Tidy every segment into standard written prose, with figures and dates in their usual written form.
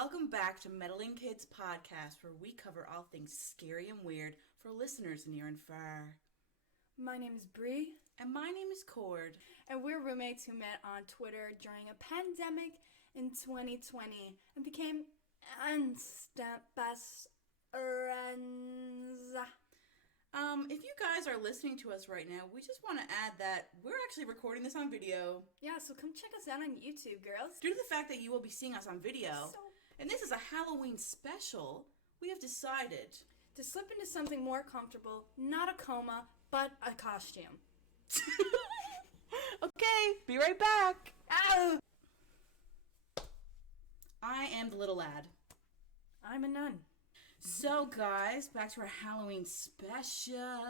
welcome back to Meddling Kids podcast, where we cover all things scary and weird for listeners near and far. My name is Bree. And my name is Cord. And we're roommates who met on Twitter during a pandemic in 2020 and became instant best friends. If you guys are listening to us right now, we just want to add that we're actually recording this on video. Yeah, so come check us out on YouTube, girls. Due to the fact that you will be seeing us on video, and this is a Halloween special, we have decided to slip into something more comfortable, not a coma, but a costume. Okay, be right back. Ow! I am the little lad. I'm a nun. So, guys, back to our Halloween special.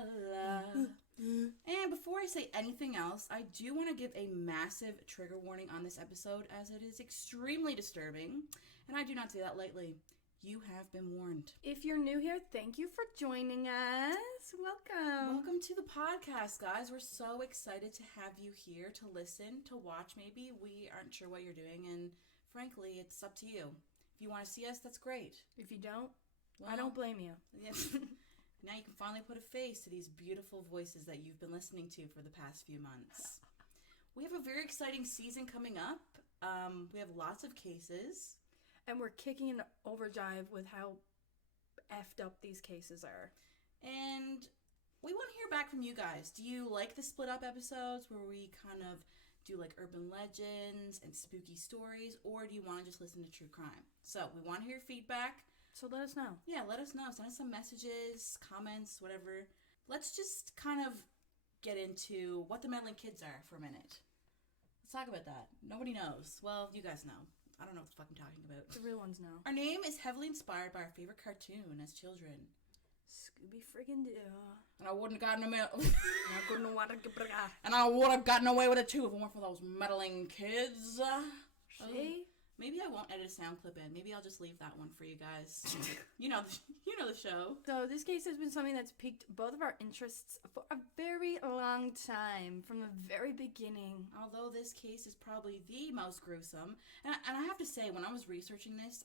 And before I say anything else, I do want to give a massive trigger warning on this episode, as it is extremely disturbing, and I do not say that lightly. You have been warned. If you're new here, thank you for joining us. Welcome. Welcome to the podcast, guys. We're so excited to have you here to listen, to watch maybe. We aren't sure what you're doing, and frankly, it's up to you. If you want to see us, that's great. If you don't, well, I don't blame you. Yes. Now you can finally put a face to these beautiful voices that you've been listening to for the past few months. We have a very exciting season coming up. We have lots of cases. And we're kicking in overdrive with how effed up these cases are. And we want to hear back from you guys. Do you like the split up episodes where we kind of do like urban legends and spooky stories? Or do you want to just listen to true crime? So we want to hear feedback. So let us know. Yeah, let us know. Send us some messages, comments, whatever. Let's just kind of get into what the Meddling Kids are for a minute. Let's talk about that. Nobody knows. Well, you guys know. I don't know what the fuck I'm talking about. The real ones know. Our name is heavily inspired by our favorite cartoon as children. Scooby friggin' Doo. And I wouldn't have gotten away. And I would have gotten away with it too if it weren't for those meddling kids. See? Maybe I won't edit a sound clip in. Maybe I'll just leave that one for you guys. you know the show. So this case has been something that's piqued both of our interests for a very long time, from the very beginning. Although this case is probably the most gruesome. And I have to say, when I was researching this,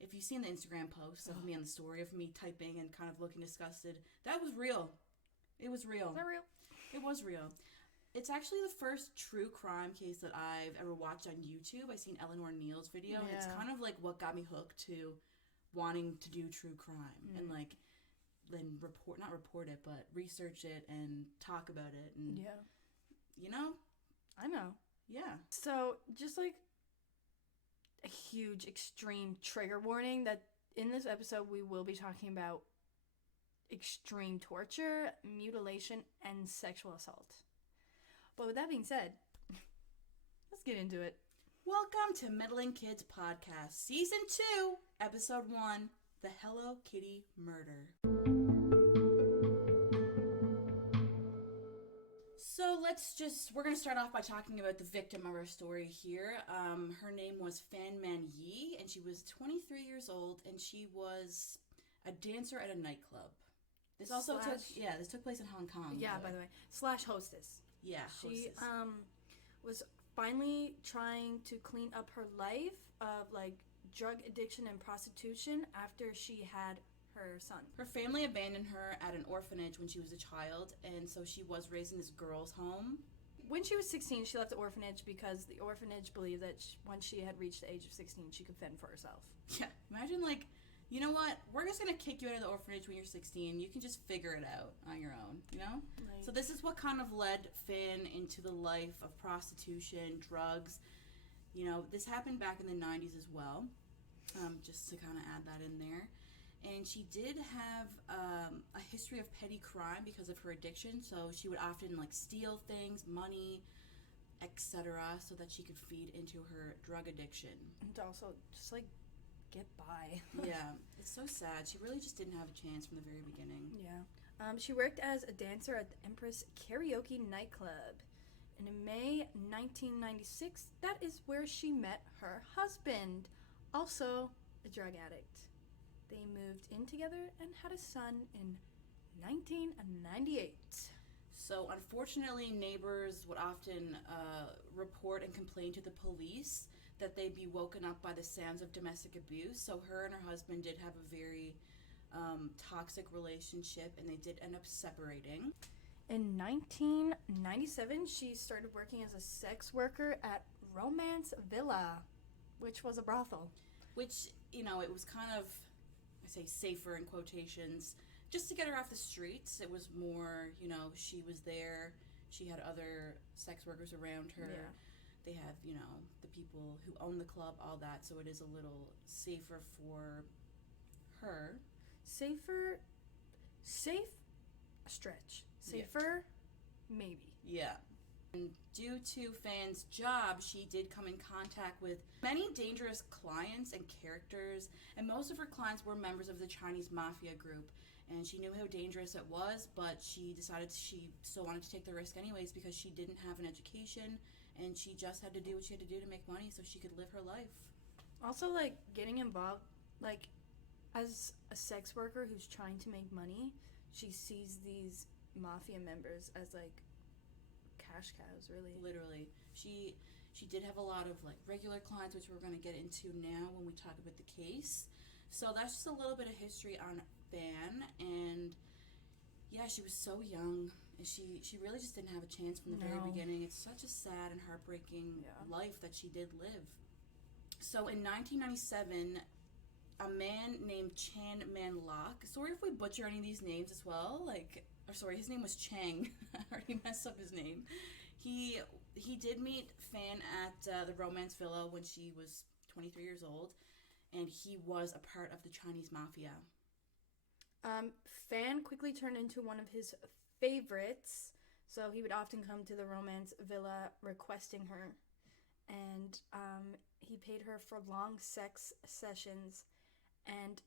if you've seen the Instagram post of me on the story of me typing and kind of looking disgusted, that was real. It was real. Is that real? It was real. It's actually the first true crime case that I've ever watched on YouTube. I seen Eleanor Neal's video, and it's kind of like what got me hooked to wanting to do true crime and like then not report it, but research it and talk about it. And you know, I know. Yeah. So just like a huge extreme trigger warning that in this episode we will be talking about extreme torture, mutilation, and sexual assault. But with that being said, let's get into it. Welcome to Meddling Kids Podcast, Season 2, Episode 1, The Hello Kitty Murder. So we're going to start off by talking about the victim of our story here. Her name was Fan Man Yi, and she was 23 years old, and she was a dancer at a nightclub. This took place in Hong Kong. Yeah, by the way. / hostess. Yeah, she was finally trying to clean up her life of like drug addiction and prostitution after she had her son. Her family abandoned her at an orphanage when she was a child, and so she was raised in this girl's home. When she was 16, she left the orphanage because the orphanage believed that once she had reached the age of 16, she could fend for herself. Yeah, imagine like, you know what? We're just going to kick you out of the orphanage when you're 16. You can just figure it out on your own, you know? Right. So this is what kind of led Finn into the life of prostitution, drugs. You know, this happened back in the 90s as well, just to kind of add that in there. And she did have a history of petty crime because of her addiction. So she would often, like, steal things, money, etc., so that she could feed into her drug addiction. And also just, like, get by. Yeah, it's so sad. She really just didn't have a chance from the very beginning. Yeah. She worked as a dancer at the Empress Karaoke nightclub. And in May 1996, that is where she met her husband, also a drug addict. They moved in together and had a son in 1998. So, unfortunately, neighbors would often report and complain to the police that they'd be woken up by the sounds of domestic abuse. So her and her husband did have a very toxic relationship, and they did end up separating. In 1997, she started working as a sex worker at Romance Villa, which was a brothel. Which, you know, it was kind of, I say safer in quotations, just to get her off the streets. It was more, you know, she was there. She had other sex workers around her. Yeah. They have, you know, the people who own the club, all that. So it is a little safer for her. Safe, stretch. Safer, maybe. Yeah. And due to Fan's job, she did come in contact with many dangerous clients and characters, and most of her clients were members of the Chinese mafia group. And she knew how dangerous it was, but she decided she still wanted to take the risk anyways because she didn't have an education, and she just had to do what she had to do to make money so she could live her life. Also, like, getting involved, like, as a sex worker who's trying to make money, she sees these mafia members as, like, cash cows, really. Literally. She did have a lot of, like, regular clients, which we're going to get into now when we talk about the case. So that's just a little bit of history on Fan, and yeah, she was so young, and she really just didn't have a chance from the very beginning. It's such a sad and heartbreaking life that she did live. So in 1997, a man named Chan Man Lok, sorry if we butcher any of these names as well, his name was Chang. I already messed up his name. He did meet Fan at the Romance Villa when she was 23 years old, and he was a part of the Chinese mafia. Fan quickly turned into one of his favorites, so he would often come to the Romance Villa requesting her, and he paid her for long sex sessions and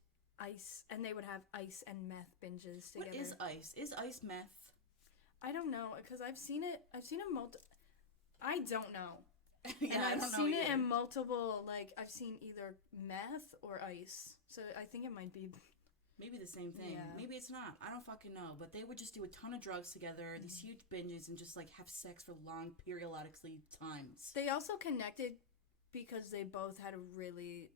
they would have ice and meth binges together. What is ice? Is ice meth? I don't know, because I've seen it I don't know. Yeah, and I I've don't know seen it either. in multiple, like, I've seen either meth or ice, so I think it might be maybe the same thing. Yeah. Maybe it's not. I don't fucking know. But they would just do a ton of drugs together, these huge binges, and just, like, have sex for long periodically times. They also connected because they both had a really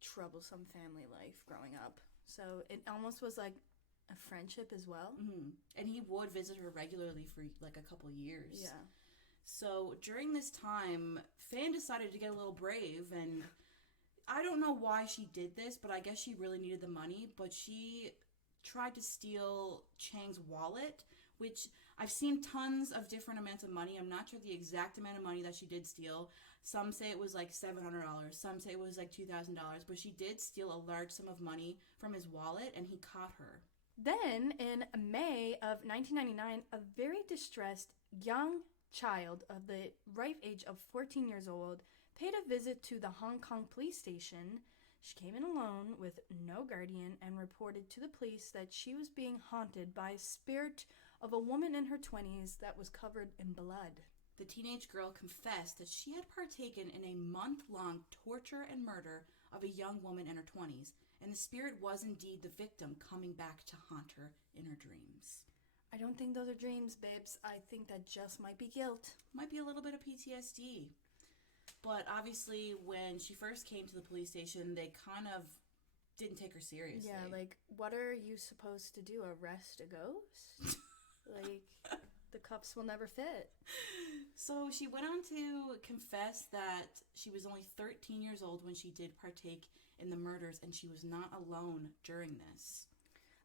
troublesome family life growing up. So it almost was like a friendship as well. Mm-hmm. And he would visit her regularly for, like, a couple years. Yeah. So during this time, Fan decided to get a little brave, and I don't know why she did this, but I guess she really needed the money, but she tried to steal Chang's wallet, which I've seen tons of different amounts of money. I'm not sure the exact amount of money that she did steal. Some say it was like $700, some say it was like $2,000, but she did steal a large sum of money from his wallet, and he caught her. Then, in May of 1999, a very distressed young child of the ripe age of 14 years old paid a visit to the Hong Kong police station. She came in alone with no guardian and reported to the police that she was being haunted by a spirit of a woman in her 20s that was covered in blood. The teenage girl confessed that she had partaken in a month-long torture and murder of a young woman in her 20s, and the spirit was indeed the victim coming back to haunt her in her dreams. I don't think those are dreams, babes. I think that just might be guilt. Might be a little bit of PTSD. But obviously, when she first came to the police station, they kind of didn't take her seriously. Yeah, like, what are you supposed to do? Arrest a ghost? Like, the cuffs will never fit. So she went on to confess that she was only 13 years old when she did partake in the murders, and she was not alone during this.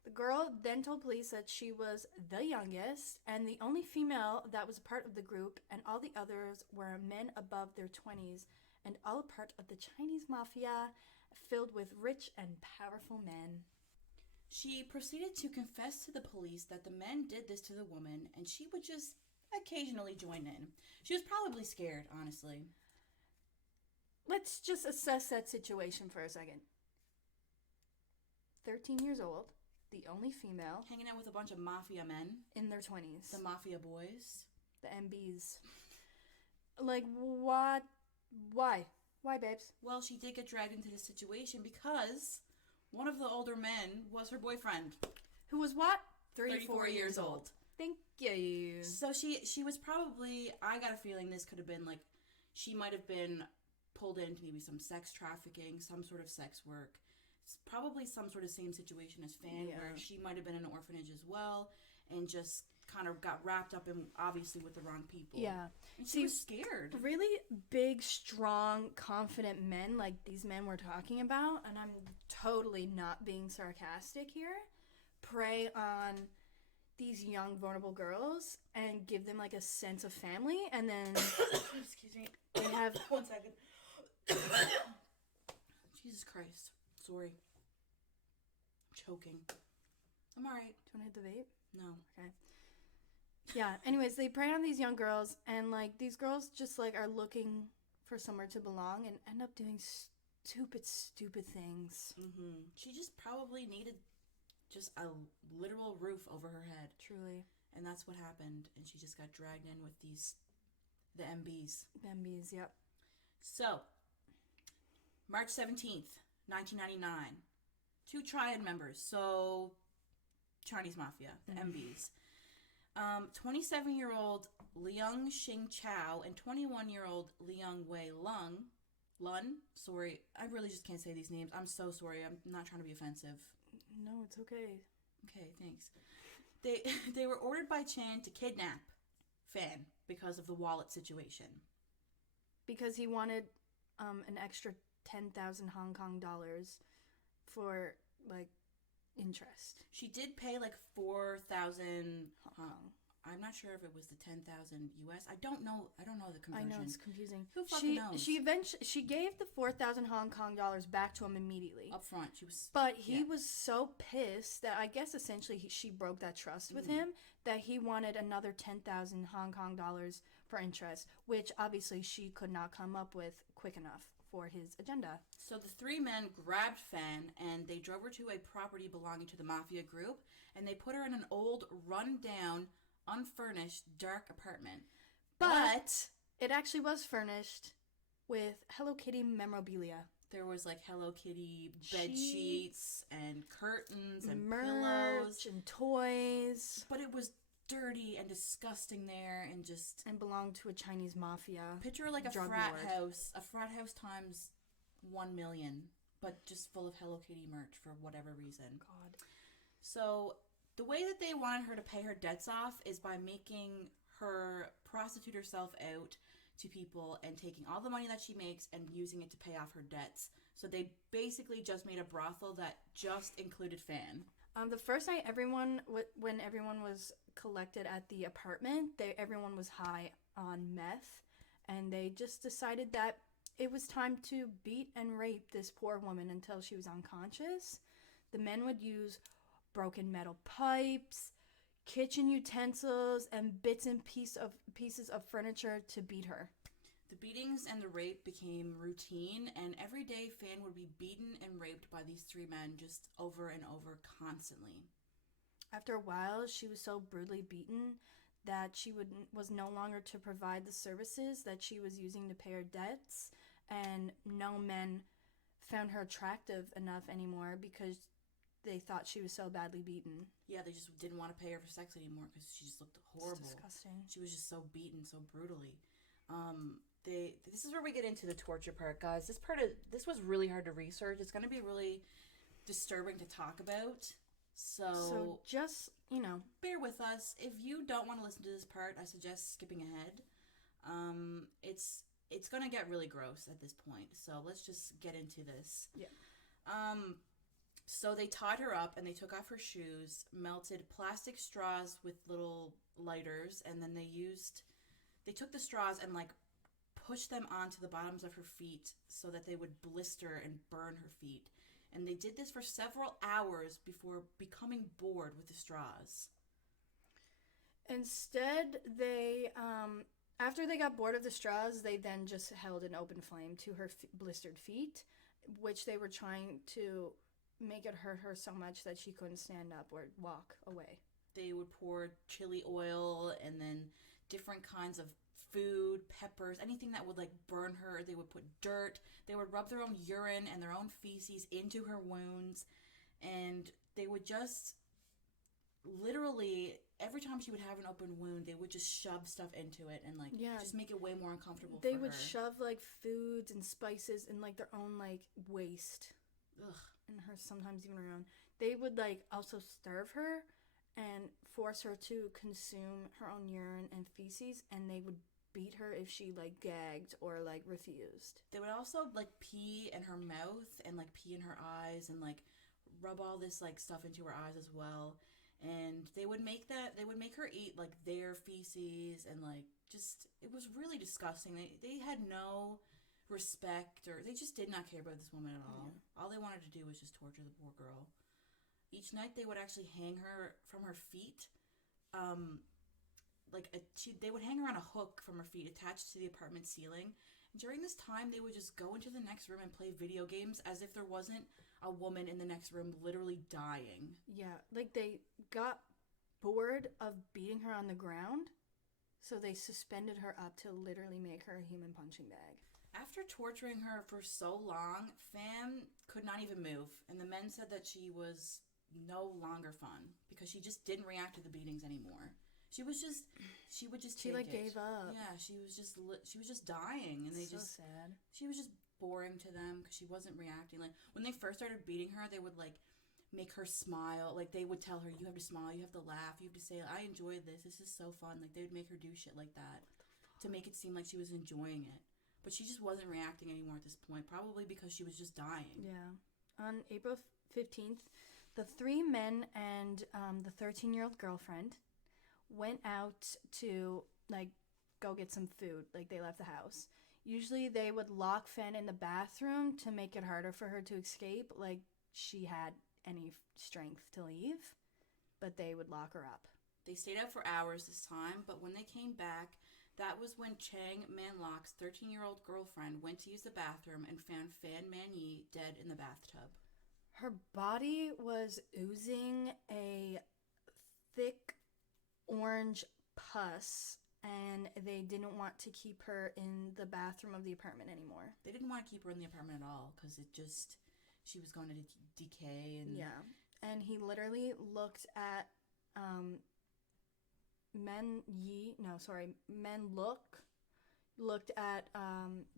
The girl then told police that she was the youngest and the only female that was a part of the group, and all the others were men above their 20s, and all a part of the Chinese mafia filled with rich and powerful men. She proceeded to confess to the police that the men did this to the woman, and she would just occasionally join in. She was probably scared, honestly. Let's just assess that situation for a second. 13 years old, the only female, Hanging out with a bunch of mafia men. in their 20s. The mafia boys. The MBs. Like, what? Why? Why, babes? Well, she did get dragged into this situation because one of the older men was her boyfriend. Who was what? 34 years old. Thank you. So she was probably, I got a feeling this could have been like, she might have been pulled into maybe some sex trafficking, some sort of sex work. It's probably some sort of same situation as Fan, where she might have been in an orphanage as well, and just kind of got wrapped up in, obviously, with the wrong people. Yeah. And she was scared. Really big, strong, confident men, like these men we're talking about, and I'm totally not being sarcastic here, prey on these young, vulnerable girls and give them, like, a sense of family, and then... Excuse me. They have... 1 second. Jesus Christ. Sorry. I'm choking. I'm alright. Do you want to hit the vape? No. Okay. Yeah, anyways, they prey on these young girls, and, like, these girls just, like, are looking for somewhere to belong and end up doing stupid things. Mm-hmm. She just probably needed just a literal roof over her head. Truly. And that's what happened, and she just got dragged in with the MBs. MBs, yep. So, March 17th, 1999. 2 triad members, so Chinese Mafia, the MBs. 27-year-old Liang Xing Chao and 21-year-old Liang Wei Lun. Sorry, I really just can't say these names. I'm so sorry. I'm not trying to be offensive. No, it's okay. Okay, thanks. They were ordered by Chan to kidnap Fan because of the wallet situation. Because he wanted an extra 10,000 Hong Kong dollars for, like, interest. She did pay like 4,000 Hong Kong. I'm not sure if it was the 10,000 US. I don't know the conversion. I know, it's confusing. Who fucking knows? She gave the 4,000 Hong Kong dollars back to him immediately. Up front, she was. But he was so pissed that I guess essentially she broke that trust with him, that he wanted another 10,000 Hong Kong dollars for interest, which obviously she could not come up with quick enough for his agenda. So the 3 men grabbed Fan and they drove her to a property belonging to the Mafia group, and they put her in an old, run-down, unfurnished, dark apartment. But it actually was furnished with Hello Kitty memorabilia. There was like Hello Kitty bed sheets and curtains and merch pillows and toys. But it was dirty and disgusting there, and just... And belonged to a Chinese mafia. Picture like a frat house times 1 million, but just full of Hello Kitty merch for whatever reason. God. So the way that they wanted her to pay her debts off is by making her prostitute herself out to people and taking all the money that she makes and using it to pay off her debts. So they basically just made a brothel that just included Fan. The first night, when everyone was collected at the apartment, everyone was high on meth, and they just decided that it was time to beat and rape this poor woman until she was unconscious. The men would use broken metal pipes, kitchen utensils, and bits and pieces of furniture to beat her. The beatings and the rape became routine, and every day Fan would be beaten and raped by these 3 men just over and over constantly. After a while, she was so brutally beaten that she was no longer to provide the services that she was using to pay her debts, and no men found her attractive enough anymore because they thought she was so badly beaten. Yeah, they just didn't want to pay her for sex anymore because she just looked horrible. It's disgusting. She was just so beaten so brutally. This is where we get into the torture part, guys. This was really hard to research. It's going to be really disturbing to talk about. So just, bear with us. If you don't want to listen to this part, I suggest skipping ahead. It's going to get really gross at this point. So let's just get into this. Yeah. So they tied her up and they took off her shoes, melted plastic straws with little lighters, and then they took the straws and like pushed them onto the bottoms of her feet so that they would blister and burn her feet. And they did this for several hours before becoming bored with the straws. Instead, after they got bored of the straws, they then just held an open flame to her blistered feet, which they were trying to make it hurt her so much that she couldn't stand up or walk away. They would pour chili oil and then different kinds of food, peppers, anything that would like burn her. They would put dirt. They would rub their own urine and their own feces into her wounds, and they would just literally every time she would have an open wound, they would just shove stuff into it and like just make it way more uncomfortable they for would her. shove like foods and spices and like their own like waste. Ugh. And her sometimes even around. They would like also starve her and force her to consume her own urine and feces, and they would beat her if she like gagged or like refused. They would also like pee in her mouth and like pee in her eyes and like rub all this like stuff into her eyes as well. And they would make her eat like their feces and like just it was really disgusting. They had no respect, or they just did not care about this woman at all. Yeah. All they wanted to do was just torture the poor girl. Each night they would actually hang her from her feet. They would hang her on a hook from her feet attached to the apartment ceiling. And during this time, they would just go into the next room and play video games as if there wasn't a woman in the next room literally dying. Yeah, like they got bored of beating her on the ground, so they suspended her up to literally make her a human punching bag. After torturing her for so long, Fan could not even move, and the men said that she was no longer fun because she just didn't react to the beatings anymore. She would just gave up. Yeah, she was just dying, and they just sad. She was just boring to them because she wasn't reacting. Like when they first started beating her, they would like make her smile. Like they would tell her, "You have to smile, you have to laugh, you have to say, I enjoyed this. This is so fun." Like they would make her do shit like that to make it seem like she was enjoying it. But she just wasn't reacting anymore at this point, probably because she was just dying. Yeah. On April 15th, the 3 men and the 13-year-old girlfriend went out to, like, go get some food. Like, they left the house. Usually they would lock Fen in the bathroom to make it harder for her to escape, like she had any strength to leave. But they would lock her up. They stayed out for hours this time, but when they came back, that was when Chang Man-lok's 13-year-old girlfriend went to use the bathroom and found Fan Man-yi dead in the bathtub. Her body was oozing a thick orange pus, and they didn't want to keep her in the bathroom of the apartment anymore. They didn't want to keep her in the apartment at all because she was going to decay. And yeah. And he literally looked at looked at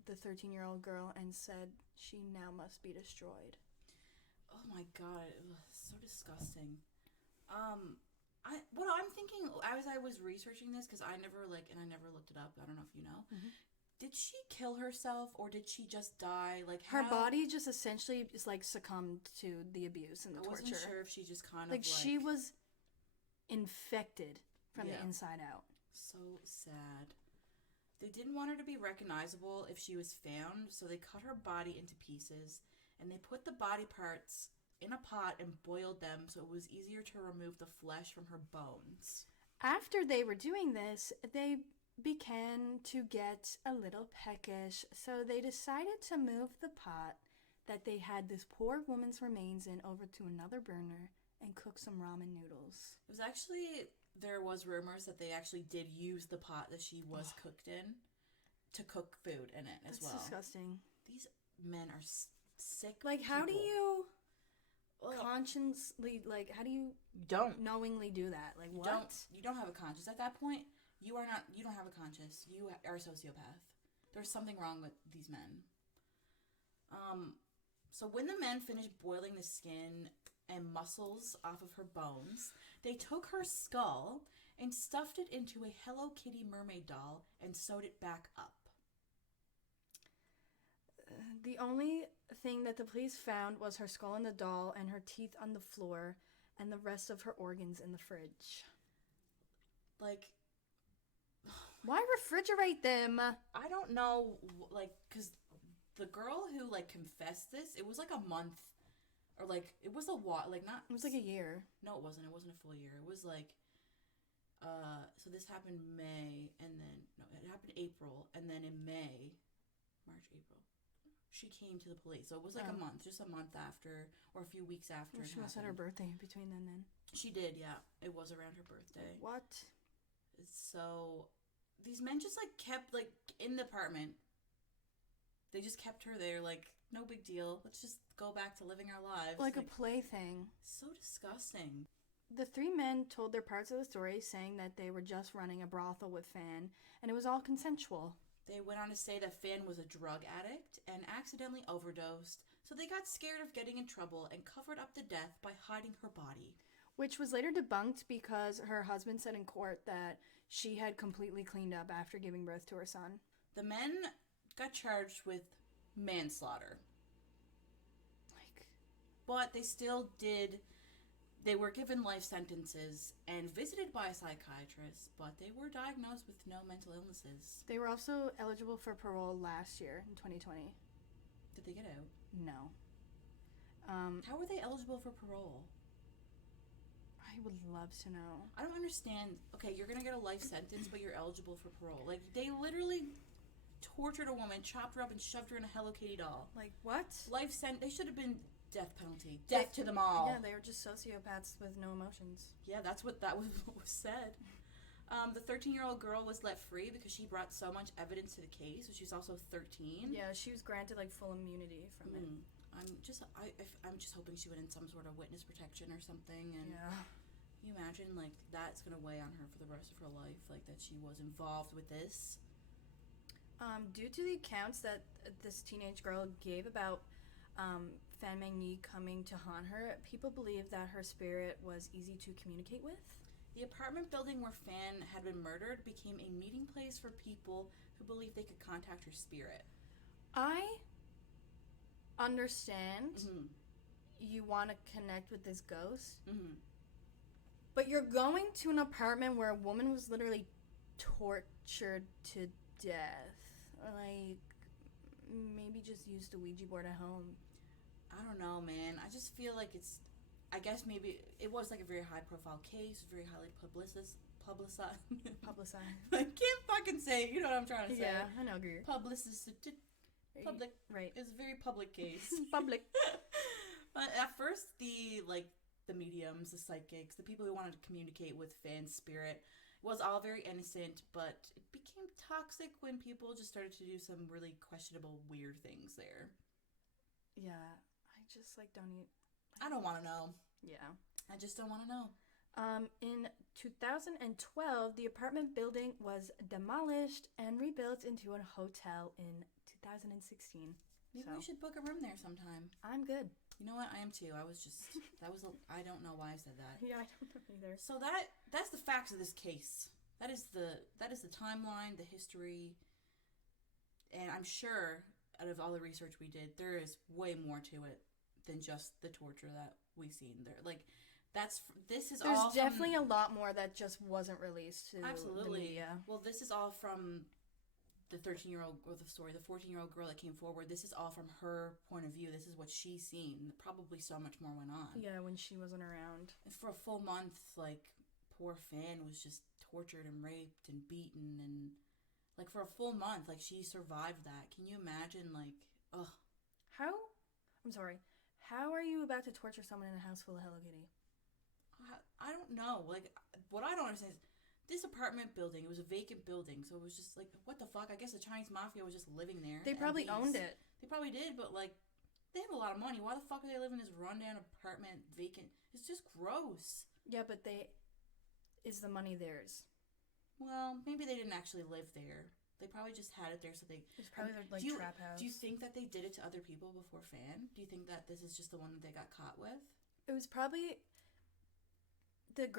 the 13-year-old girl and said she now must be destroyed. Oh my god, it was so disgusting. What I'm thinking as I was researching this, because I never looked it up, I don't know if you know, did she kill herself or did she just die? Like her body just essentially is like succumbed to the abuse and the torture. I wasn't sure if she just kind of like she was infected from the inside out. So sad. They didn't want her to be recognizable if she was found, so they cut her body into pieces, and they put the body parts in a pot and boiled them so it was easier to remove the flesh from her bones. After they were doing this, they began to get a little peckish, so they decided to move the pot that they had this poor woman's remains in over to another burner and cook some ramen noodles. It was actually... There was rumors that they actually did use the pot that she was cooked in to cook food in it as well. That's disgusting. These men are sick. Like, how do you consciously, like, how do you don't knowingly do that? Like, what? You don't have a conscience at that point. You don't have a conscience. You are a sociopath. There's something wrong with these men. So when the men finished boiling the skin and muscles off of her bones, they took her skull and stuffed it into a Hello Kitty mermaid doll and sewed it back up. The only thing that the police found was her skull in the doll and her teeth on the floor and the rest of her organs in the fridge. Like... Why refrigerate them? I don't know, like, because the girl who, like, confessed this, it was like a month. Or, like, it was a lot, like, not... It was like a year. No, it wasn't. It wasn't a full year. It was, like, so this happened May, and then, no, it happened April, and then in May, March, April, she came to the police. So it was, like, a month, just a month after, or a few weeks after she must have had her birthday in between then. She did, yeah. It was around her birthday. What? So, these men just, like, kept, like, in the apartment. They just kept her there, like... No big deal. Let's just go back to living our lives. Like a plaything. So disgusting. The three men told their parts of the story, saying that they were just running a brothel with Fan, and it was all consensual. They went on to say that Fan was a drug addict and accidentally overdosed, so they got scared of getting in trouble and covered up the death by hiding her body. Which was later debunked because her husband said in court that she had completely cleaned up after giving birth to her son. The men got charged with manslaughter. But they still did. They were given life sentences and visited by a psychiatrist, but they were diagnosed with no mental illnesses. They were also eligible for parole last year, in 2020. Did they get out? No. How were they eligible for parole? I would love to know. I don't understand. Okay, you're going to get a life sentence, but you're eligible for parole. Like, they literally tortured a woman, chopped her up, and shoved her in a Hello Kitty doll. Like, what? Life sentence. They should have been death penalty. Death to them all. Yeah, they were just sociopaths with no emotions. Yeah, that's what was said. The 13-year-old girl was let free because she brought so much evidence to the case. So she's also 13. Yeah, she was granted like full immunity from it. I'm just hoping she went in some sort of witness protection or something. And yeah. Can you imagine like that's gonna weigh on her for the rest of her life, like that she was involved with this. Due to the accounts that this teenage girl gave about Fan Meng-yi coming to haunt her, people believe that her spirit was easy to communicate with. The apartment building where Fan had been murdered became a meeting place for people who believed they could contact her spirit. I understand you want to connect with this ghost, but you're going to an apartment where a woman was literally tortured to death. Like, maybe just use the Ouija board at home. I don't know, man. I just feel like it's... I guess maybe it was like a very high-profile case, very highly publicized. I can't fucking say it. You know what I'm trying to say. Yeah, I know, agree. Public. Right. It's a very public case. Public. But at first, the mediums, the psychics, the people who wanted to communicate with Fan's spirit was all very innocent, but it became toxic when people just started to do some really questionable, weird things there. Yeah, I just don't eat. I don't want to know. Yeah. I just don't want to know. In 2012, the apartment building was demolished and rebuilt into a hotel in 2016. Maybe we should book a room there sometime. I'm good. You know what? I am too. I don't know why I said that. Yeah, I don't know either. So that's the facts of this case. That is the timeline, the history, and I'm sure out of all the research we did, there is way more to it than just the torture that we've seen there. Like, there's definitely a lot more that just wasn't released to the media. Well, this is all from the 13-year-old or the story, the 14-year-old girl that came forward. This is all from her point of view. This is what she's seen. Probably so much more went on. Yeah, when she wasn't around. And for a full month, like, poor Fan was just tortured and raped and beaten, and like for a full month, like she survived that. Can you imagine? Like, ugh. How are you about to torture someone in a house full of Hello Kitty? I don't know. Like, what I don't understand is this apartment building, it was a vacant building, so it was just like, what the fuck? I guess the Chinese mafia was just living there. They probably owned it. They probably did, but like, they have a lot of money. Why the fuck are they living in this rundown apartment vacant? It's just gross. Yeah, but is the money theirs? Well, maybe they didn't actually live there. They probably just had it there so they... It's probably their, trap house. Do you think that they did it to other people before Fan? Do you think that this is just the one that they got caught with? It was probably... The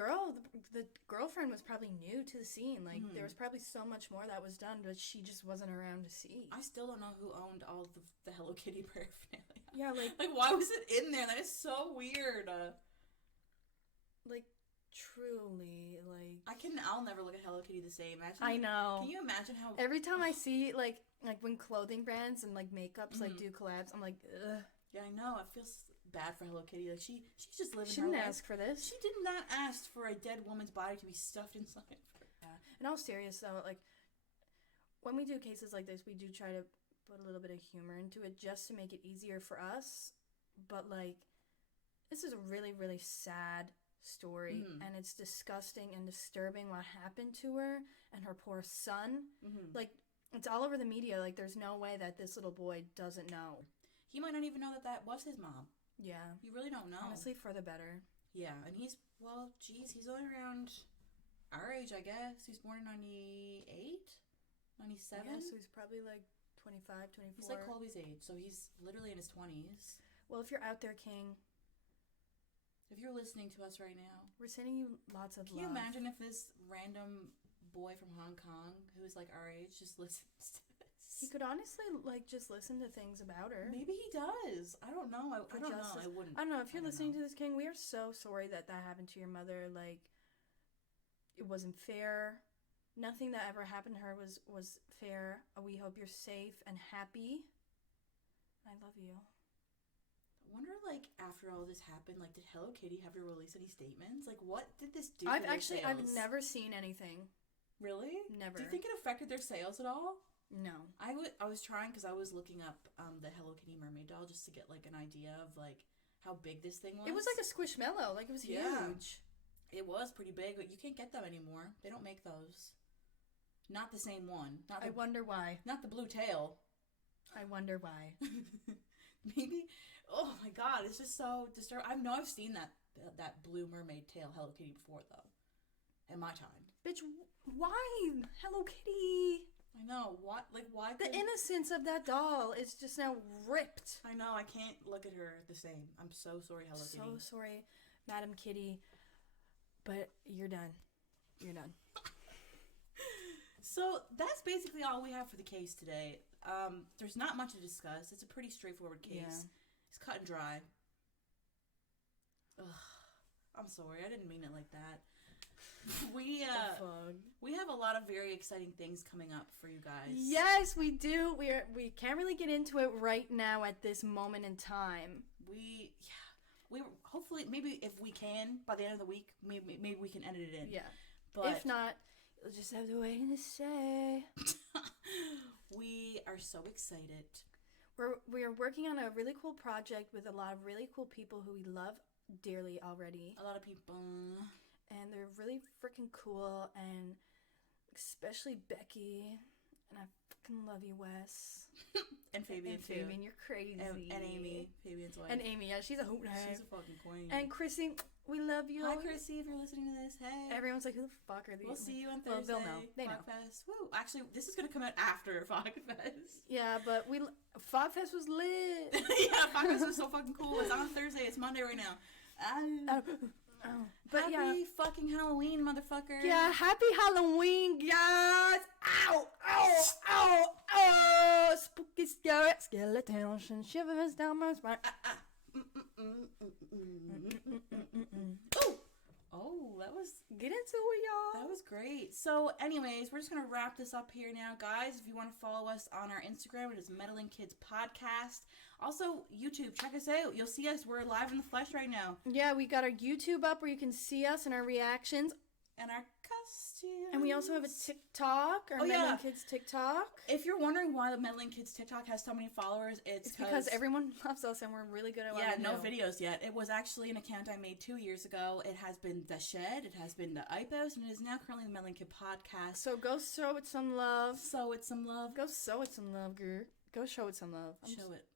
girlfriend was probably new to the scene. Like, there was probably so much more that was done, but she just wasn't around to see. I still don't know who owned all the Hello Kitty paraphernalia. Yeah, like... Like, why was it in there? That is so weird. Like... Truly, like... I'll never look at Hello Kitty the same. Imagine, I know. Can you imagine how... Every time I see, like when clothing brands and, like, makeups, like, do collabs, I'm like, ugh. Yeah, I know. It feels bad for Hello Kitty. Like, she's just living her life. She didn't ask for this. She did not ask for a dead woman's body to be stuffed inside of her. Yeah. In all serious, though, like, when we do cases like this, we do try to put a little bit of humor into it just to make it easier for us. But, like, this is a really, really sad story, and it's disgusting and disturbing what happened to her and her poor son. Like, it's all over the media. Like, there's no way that this little boy doesn't know. He might not even know that was his mom. Yeah. You really don't know. Honestly, for the better. Yeah, and he's only around our age, I guess. He's born in 98, 97. Yeah, so he's probably like 25, 24. He's like Colby's age, so he's literally in his 20s. Well, if you're out there, King, if you're listening to us right now, we're sending you lots of can love. you imagine if this random boy from Hong Kong, who is like our age, just listens to this? He could honestly like just listen to things about her. Maybe he does. I don't know. I don't know. I wouldn't. I don't know. If you're listening to this, King, we are so sorry that happened to your mother. Like, it wasn't fair. Nothing that ever happened to her was fair. We hope you're safe and happy. I love you. I wonder, like, after all this happened, like, did Hello Kitty have to release any statements? Like, what did this do? I've never seen anything. Really? Never. Do you think it affected their sales at all? No. I was trying, because I was looking up the Hello Kitty mermaid doll just to get, like, an idea of, like, how big this thing was. It was like a squishmallow. Like, it was huge. It was pretty big, but you can't get them anymore. They don't make those. Not the same one. I wonder why. Not the blue tail. I wonder why. Maybe. Oh my god, it's just so disturbing. I know I've seen that blue mermaid tail Hello Kitty before, though. In my time. Bitch, why? Hello Kitty. I know. What? Like, why? The innocence of that doll is just now ripped. I know. I can't look at her the same. I'm so sorry, Hello Kitty. So sorry, Madam Kitty. But you're done. You're done. So that's basically all we have for the case today. There's not much to discuss. It's a pretty straightforward case. Yeah. It's cut and dry. Ugh. I'm sorry. I didn't mean it like that. We have a lot of very exciting things coming up for you guys. Yes, we do. We can't really get into it right now at this moment in time. We hopefully, maybe if we can by the end of the week, maybe we can edit it in. Yeah. But if not, you'll just have to wait and say. We are so excited. We're working on a really cool project with a lot of really cool people who we love dearly already. A lot of people. And they're really freaking cool, and especially Becky. And I fucking love you, Wes. And Fabian, too. Fabian, you're crazy. And Amy, Fabian's wife. And Amy, yeah, she's a hoot. She's a fucking queen. And Chrissy, we love you. Hi, Chrissy, if you're listening to this. Hey. Everyone's like, who the fuck are these? We'll see you on Thursday. Well, they'll know. They know. Fogfest. Woo. Actually, this is going to come out after Fogfest. Yeah, but Fogfest was lit. Yeah, Fogfest was so fucking cool. It's on Thursday. It's Monday right now. But happy fucking Halloween, motherfucker. Yeah, happy Halloween, guys. Ow, ow, ow, ow. Spooky skeleton shivers down my spine. Oh, that was... Get into it, y'all. That was great. So, anyways, we're just going to wrap this up here now, guys. If you want to follow us on our Instagram, it is Meddling Kids Podcast. Also, YouTube, check us out. You'll see us. We're live in the flesh right now. Yeah, we got our YouTube up where you can see us and our reactions. And our costumes. And we also have a TikTok, our Meddling Kids TikTok. If you're wondering why the Meddling Kids TikTok has so many followers, it's because everyone loves us and we're really good at what we do. Videos yet. It was actually an account I made 2 years ago. It has been The Shed, it has been The IPOS, and it is now currently the Meddling Kid Podcast. So go show it some love. Sow it some love. Go sow it some love, girl. Go show it some love. Show it.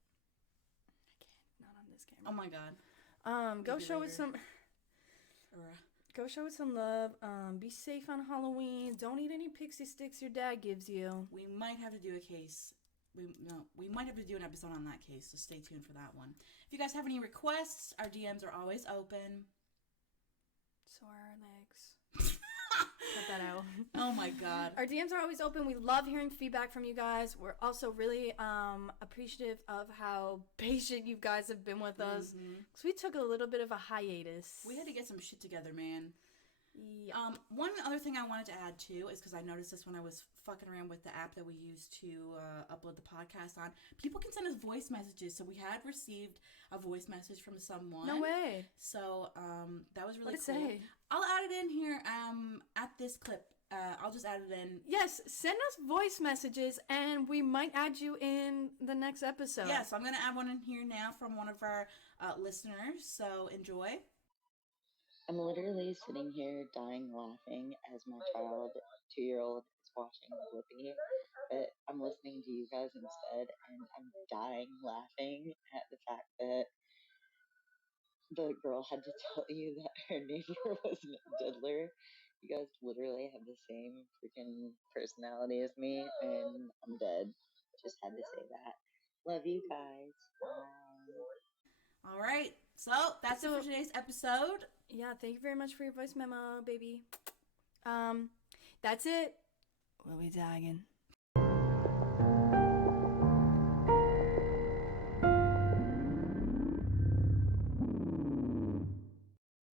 I can't. Not on this camera. Oh my god. Go show it some... Go show it some love. Be safe on Halloween. Don't eat any pixie sticks your dad gives you. We might have to do a case. We might have to do an episode on that case, so stay tuned for that one. If you guys have any requests, our DMs are always open. So are our legs. Cut that out. Oh my god. Our DMs are always open. We love hearing feedback from you guys. We're also really appreciative of how patient you guys have been with us. Because we took a little bit of a hiatus. We had to get some shit together, man. Yeah. One other thing I wanted to add too is because I noticed this when I was fucking around with the app that we use to upload the podcast on. People can send us voice messages, so we had received a voice message from someone. No way. So that was really cool. What did it say? I'll add it in here at this clip. I'll just add it in. Yes, send us voice messages and we might add you in the next episode. Yeah, so I'm going to add one in here now from one of our listeners, so enjoy. I'm literally sitting here dying laughing as my child, 2-year-old, is watching Blippi, but I'm listening to you guys instead, and I'm dying laughing at the fact that the girl had to tell you that her neighbor was a diddler. You guys literally have the same freaking personality as me, and I'm dead. Just had to say that. Love you guys. Bye. All right. So that's it for today's episode. Yeah, thank you very much for your voice memo, baby. That's it. We'll be tagging.